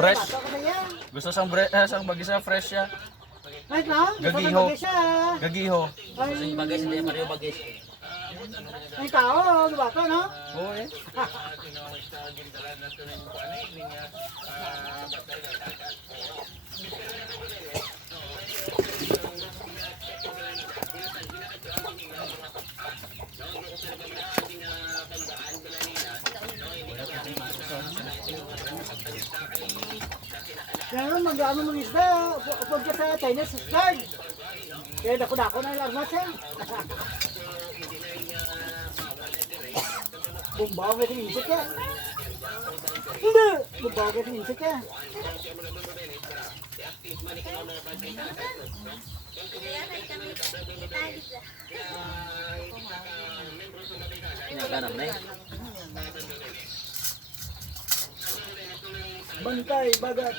Fresh. Bato ka na yan. Gusto sang bagisa fresh siya. Right na? Gagiho. Siya. Gagiho. Ay, Bagay sa pareho bagay. ay tao, bato, no? Oo eh. Kaya mag-ano ng isda, upod ka sa Chinese start. Kaya dako-dako na yung armas yan. Bumbaw ka yung insik yan. Hindi! Bumbaw ka yung insik yan. Ganap na eh. Bantay, bagat.